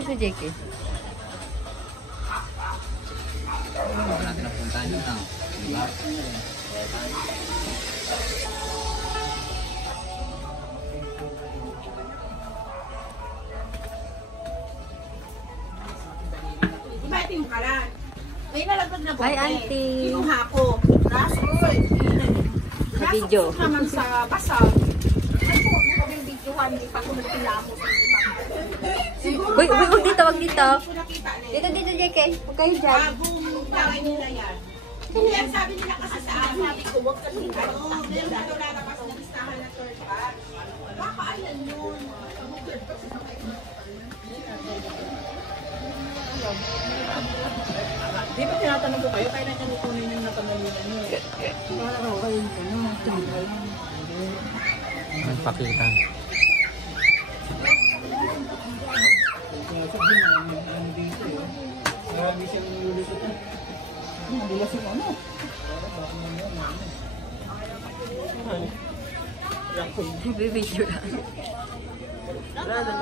mo si JK. Huwag natin napuntahan yun lang. Diba? Diba ito yung kalan? May nalaglag na bote. Hi, auntie. Yung hako. Rasoy. Sa video. Nasok naman sa basag. Ay po, hindi ko yung videohan. Hindi pa ko nagpilamo. Uy, huwag dito, huwag dito. Nakita na Dito, dito, JK. Huwag kayo dyan. bagong tagay nila yan. Hindi yan sabi nila kasi sa akin. Sabi ko, huwag kasi ano. Meron na daw lalabas na listahan na third pack. Baka ayan yun. Di ba tinatanong ko kayo, kaya na tinutunin yung nakamalunan nyo? Para ako kayo Magpakita. ano dito eh. Marami siyang nulusutan. Madulas yung ano. Bibidyo lang. Wala na.